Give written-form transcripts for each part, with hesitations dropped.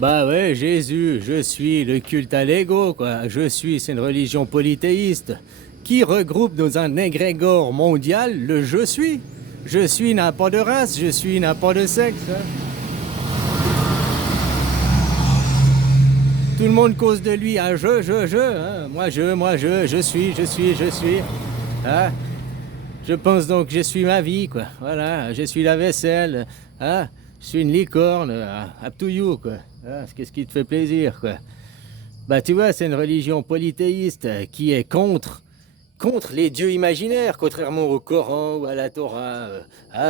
Bah ouais, Jésus, je suis le culte à l'ego, quoi. C'est une religion polythéiste qui regroupe dans un égrégore mondial le je suis. Je suis n'a pas de race, je suis n'a pas de sexe, hein. Tout le monde cause de lui à hein. Je suis. Hein. Je pense donc que je suis ma vie, quoi. Voilà, je suis la vaisselle, hein. Je suis une licorne, up to you, quoi. Hein, qu'est-ce qui te fait plaisir, quoi. Bah tu vois, c'est une religion polythéiste qui est contre les dieux imaginaires, contrairement au Coran ou à la Torah.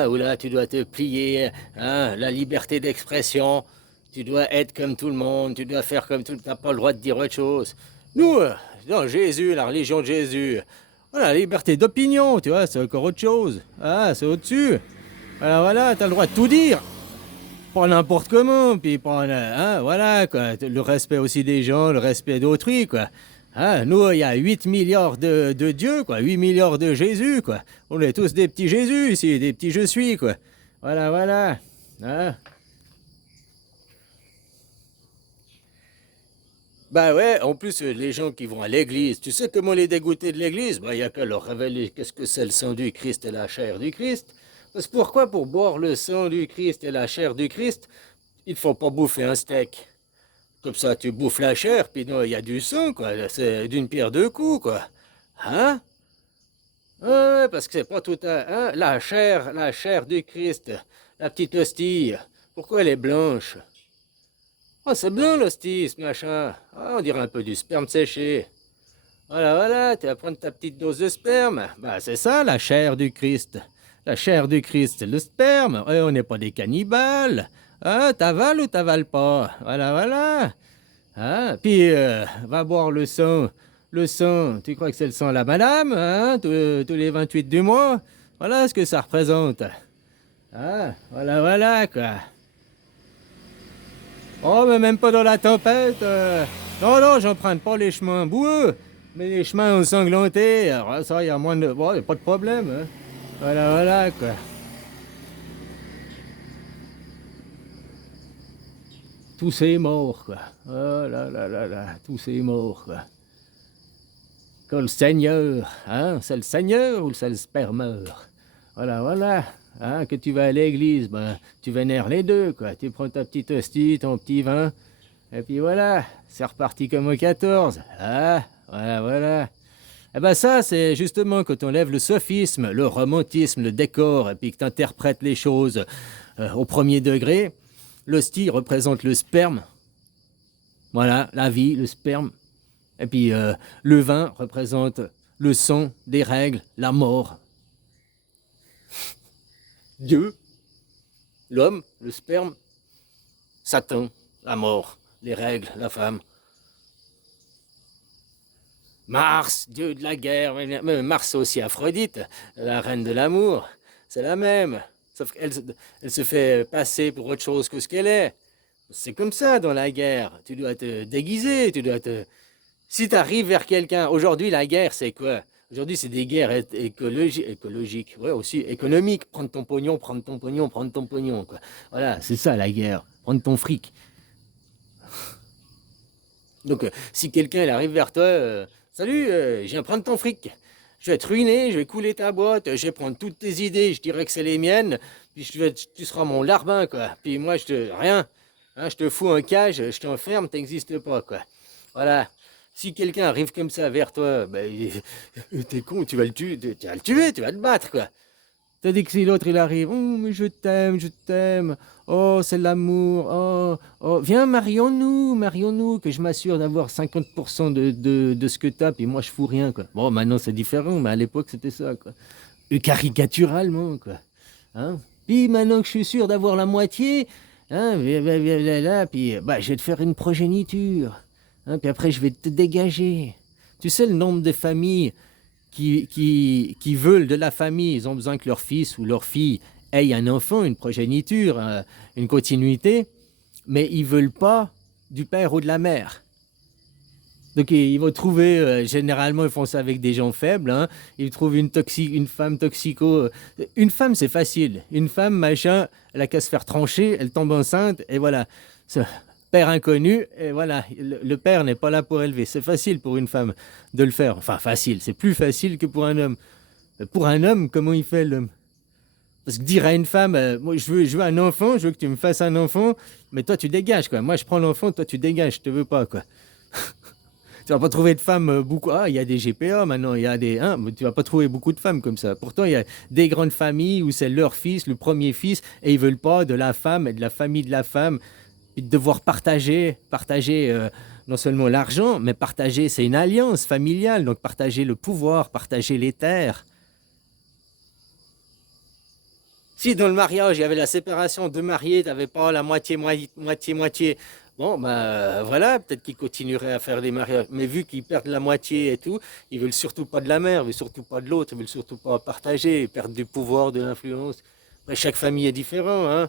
Où là tu dois te plier, hein, la liberté d'expression, tu dois être comme tout le monde, tu dois faire comme tout le monde, t'as pas le droit de dire autre chose. Nous, non, Jésus, la religion de Jésus, voilà, la liberté d'opinion, tu vois, c'est encore autre chose. Ah, c'est au-dessus. Voilà, t'as le droit de tout dire. Pas n'importe comment, puis pas, hein, voilà, quoi. Le respect aussi des gens, le respect d'autrui, quoi. Hein, nous, il y a 8 milliards de dieux, quoi. 8 milliards de Jésus, quoi. On est tous des petits Jésus ici, des petits je suis, quoi. Voilà. Hein. Bah ouais, en plus, les gens qui vont à l'église, tu sais comment les dégoûter de l'église? Bah, il y a qu'à leur révéler qu'est-ce que c'est le sang du Christ et la chair du Christ. Parce que pourquoi pour boire le sang du Christ et la chair du Christ, il faut pas bouffer un steak? Comme ça, tu bouffes la chair, puis non, il y a du sang, quoi. C'est d'une pierre deux coups, quoi. Hein? Ouais, parce que c'est pas tout à... Hein? La chair du Christ, la petite hostie, pourquoi elle est blanche? Oh, c'est blanc, l'hostie, ce machin. Ah, on dirait un peu du sperme séché. Voilà, tu vas prendre ta petite dose de sperme. Bah, c'est ça, la chair du Christ. La chair du Christ, c'est le sperme. On n'est pas des cannibales. Ah, t'avales ou t'avales pas? Voilà. Hein? Puis, va boire le sang. Le sang, tu crois que c'est le sang à la madame, hein? Tous les 28 du mois? Voilà ce que ça représente. Ah, voilà, quoi. Oh, mais même pas dans la tempête. Non, j'emprunte pas les chemins boueux, mais les chemins ensanglantés. Alors, ça, il y a moins de... Bon, y a pas de problème, hein. Voilà, quoi. Tous ces morts, quoi. Oh là, tous ces morts, quoi. Quand le Seigneur, hein, c'est le Seigneur ou c'est le spermeur? Voilà. Hein, que tu vas à l'église, ben, tu vénères les deux, quoi. Tu prends ta petite hostie, ton petit vin, et puis voilà, c'est reparti comme au 14. Ah, voilà. Eh ben ça, c'est justement quand on lève le sophisme, le romantisme, le décor, et puis que tu interprètes les choses au premier degré. L'hostie représente le sperme. Voilà, la vie, le sperme. Et puis le vin représente le sang, des règles, la mort. Dieu, l'homme, le sperme, Satan, la mort, les règles, la femme. Mars, dieu de la guerre, mais Mars aussi Aphrodite, la reine de l'amour, c'est la même. Sauf qu'elle elle se fait passer pour autre chose que ce qu'elle est. C'est comme ça dans la guerre. Tu dois te déguiser, tu dois te... Si tu arrives vers quelqu'un, aujourd'hui la guerre c'est quoi? Aujourd'hui c'est des guerres écologiques, ouais aussi économiques. Prendre ton pognon, quoi. Voilà, c'est ça la guerre. Prendre ton fric. Donc, si quelqu'un arrive vers toi, salut, je viens prendre ton fric. Je vais te ruiner, je vais couler ta boîte, je vais prendre toutes tes idées, je dirais que c'est les miennes, puis tu seras mon larbin, quoi. Puis moi, rien. Hein, je te fous en cage, je t'enferme, t'existes pas, quoi. Voilà. Si quelqu'un arrive comme ça vers toi, ben, t'es con, tu vas le tuer, tu vas le battre, quoi. Tandis que si l'autre il arrive, oh, mais je t'aime, oh, c'est l'amour, viens, marions-nous, que je m'assure d'avoir 50% de ce que t'as, puis moi je fous rien, quoi. Bon, maintenant c'est différent, mais à l'époque c'était ça, quoi. Et caricaturalement, quoi. Hein? Puis maintenant que je suis sûr d'avoir la moitié, hein, là, puis bah, je vais te faire une progéniture, hein, puis après je vais te dégager. Tu sais le nombre de familles qui veulent de la famille, ils ont besoin que leur fils ou leur fille ait un enfant, une progéniture, une continuité, mais ils veulent pas du père ou de la mère. Donc ils vont trouver, généralement ils font ça avec des gens faibles, hein. Ils trouvent une femme toxico. Une femme c'est facile, une femme machin, elle a qu'à se faire trancher, elle tombe enceinte et voilà. Ça, père inconnu, et voilà, le père n'est pas là pour élever. C'est facile pour une femme de le faire. Enfin, facile, c'est plus facile que pour un homme. Pour un homme, comment il fait l'homme? Parce que dire à une femme, moi je veux un enfant, je veux que tu me fasses un enfant, mais toi tu dégages quoi. Moi je prends l'enfant, toi tu dégages, je te veux pas quoi. Tu vas pas trouver de femmes beaucoup. Ah, il y a des GPA maintenant, il y a des. Hein, mais tu vas pas trouver beaucoup de femmes comme ça. Pourtant, il y a des grandes familles où c'est leur fils, le premier fils, et ils veulent pas de la femme et de la famille de la femme. Et de devoir partager non seulement l'argent, mais partager, c'est une alliance familiale, donc partager le pouvoir, partager les terres. Si dans le mariage, il y avait la séparation de mariés, tu n'avais pas la moitié, bon, ben voilà, peut-être qu'ils continueraient à faire des mariages. Mais vu qu'ils perdent la moitié et tout, ils veulent surtout pas de la mère, ils veulent surtout pas de l'autre, ils veulent surtout pas partager, ils perdent du pouvoir, de l'influence. Après, chaque famille est différente, hein.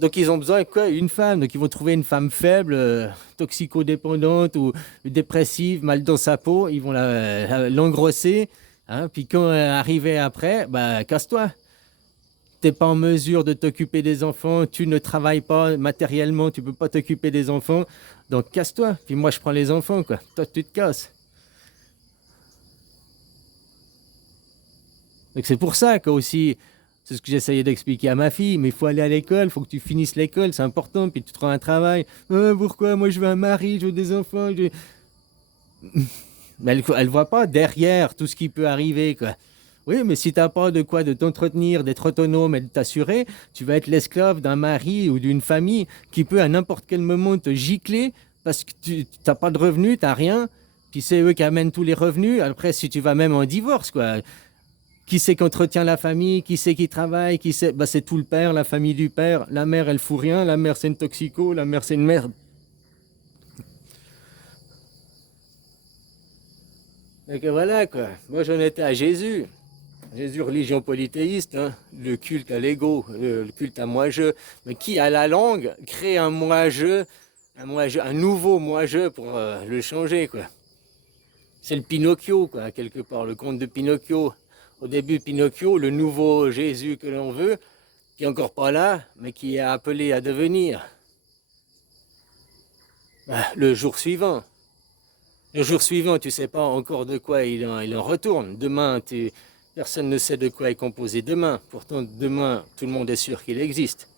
Donc ils ont besoin de quoi? Une femme. Donc ils vont trouver une femme faible, toxicodépendante ou dépressive, mal dans sa peau. Ils vont l'engrosser. Hein, puis quand arriver après, bah casse-toi. T'es pas en mesure de t'occuper des enfants, tu ne travailles pas matériellement, tu peux pas t'occuper des enfants, donc casse-toi. Puis moi je prends les enfants, quoi. Toi tu te casses. Donc c'est pour ça que aussi, c'est ce que j'essayais d'expliquer à ma fille, mais il faut aller à l'école, il faut que tu finisses l'école, c'est important, puis tu trouves un travail. Pourquoi? Moi je veux un mari, je veux des enfants. Mais elle voit pas derrière tout ce qui peut arriver, quoi. Oui, mais si tu n'as pas de quoi de t'entretenir, d'être autonome et de t'assurer, tu vas être l'esclave d'un mari ou d'une famille qui peut à n'importe quel moment te gicler parce que tu n'as pas de revenus, tu n'as rien, puis c'est eux qui amènent tous les revenus. Après, si tu vas même en divorce, quoi, qui c'est qui entretient la famille, qui c'est qui travaille, qui c'est... Bah, c'est tout le père, la famille du père. La mère, elle fout rien, la mère, c'est une toxico, la mère, c'est une merde. Donc voilà, quoi. Moi, j'en étais à Jésus. Jésus, religion polythéiste, hein, le culte à l'ego, le culte à moi-je, mais qui, à la langue, crée un moi-je, un nouveau moi-je pour le changer, quoi. C'est le Pinocchio, quoi, quelque part, le conte de Pinocchio. Au début, Pinocchio, le nouveau Jésus que l'on veut, qui est encore pas là, mais qui est appelé à devenir. Le jour suivant. Le jour suivant, tu sais pas encore de quoi il en retourne. Demain, personne ne sait de quoi est composé demain. Pourtant, demain, tout le monde est sûr qu'il existe.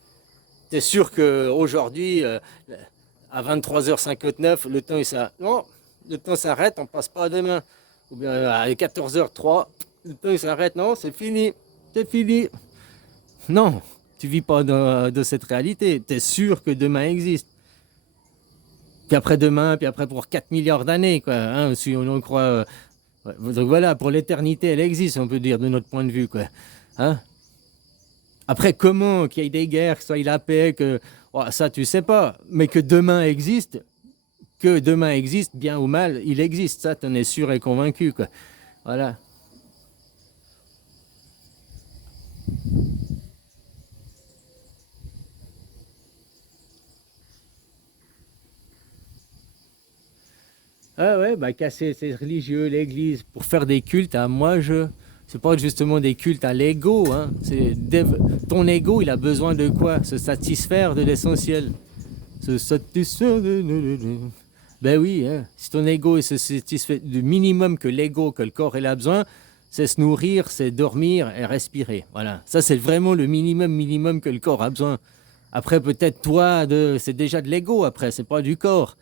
Tu es sûr qu'aujourd'hui, à 23h59, le temps, non, le temps s'arrête, on passe pas à demain. Ou bien à 14h03, le temps il s'arrête, non, c'est fini. C'est fini. Non, tu vis pas de cette réalité. Tu es sûr que demain existe. Puis après-demain, puis après pour 4 milliards d'années, quoi, hein, si on en croit. Ouais. Donc voilà, pour l'éternité, elle existe, on peut dire, de notre point de vue, quoi. Hein? Après, comment qu'il y ait des guerres, que ce soit la paix, que oh, ça, tu sais pas, mais que demain existe, bien ou mal, il existe, ça, t'en es sûr et convaincu, quoi. Voilà. Ah ouais, bah casser ces religieux, l'église, pour faire des cultes à moi-je. C'est pas justement des cultes à l'ego, hein. Ton ego, il a besoin de quoi? Se satisfaire de l'essentiel. Se satisfaire de... Ben oui, hein. Si ton ego il se satisfait du minimum que l'ego, que le corps il a besoin, c'est se nourrir, c'est dormir et respirer. Voilà. Ça, c'est vraiment le minimum que le corps a besoin. Après, peut-être toi, c'est déjà de l'ego, après, c'est pas du corps.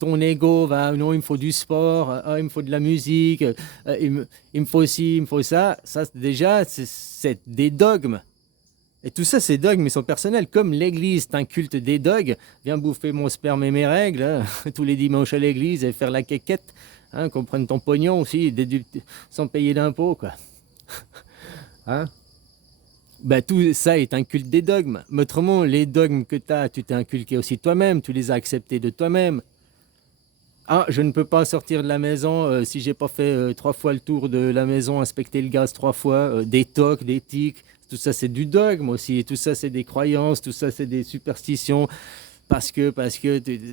Ton ego va, non, il me faut du sport, il me faut de la musique, il me faut ci, il me faut ça. Ça, déjà, c'est des dogmes. Et tout ça, ces dogmes, ils sont personnels. Comme l'Église, c'est un culte des dogmes. Viens bouffer mon sperme et mes règles, hein, tous les dimanches à l'Église et faire la quéquette, hein, qu'on prenne ton pognon aussi, sans payer d'impôts, quoi. Hein? Ben, tout ça est un culte des dogmes. Mais autrement, les dogmes que tu as, tu t'es inculqué aussi toi-même, tu les as acceptés de toi-même. Ah, je ne peux pas sortir de la maison si j'ai pas fait 3 fois le tour de la maison, inspecter le gaz 3 fois, des tocs, des tics. Tout ça, c'est du dogme aussi. Tout ça, c'est des croyances. Tout ça, c'est des superstitions. Parce que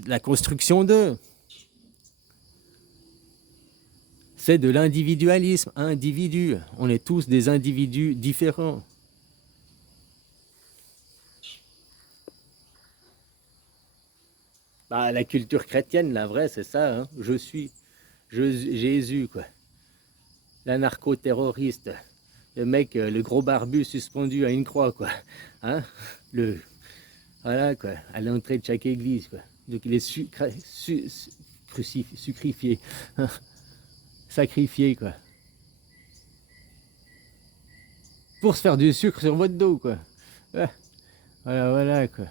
la construction d'eux, c'est de l'individualisme. Individu. On est tous des individus différents. Bah, la culture chrétienne, la vraie, c'est ça, hein. Je suis Jésus, quoi. L'anarcho-terroriste. Le mec, le gros barbu suspendu à une croix, quoi. Hein? Le, voilà, quoi. À l'entrée de chaque église, quoi. Donc il est sucrifié. Hein, sacrifié, quoi. Pour se faire du sucre sur votre dos, quoi. Ouais, voilà, voilà, quoi.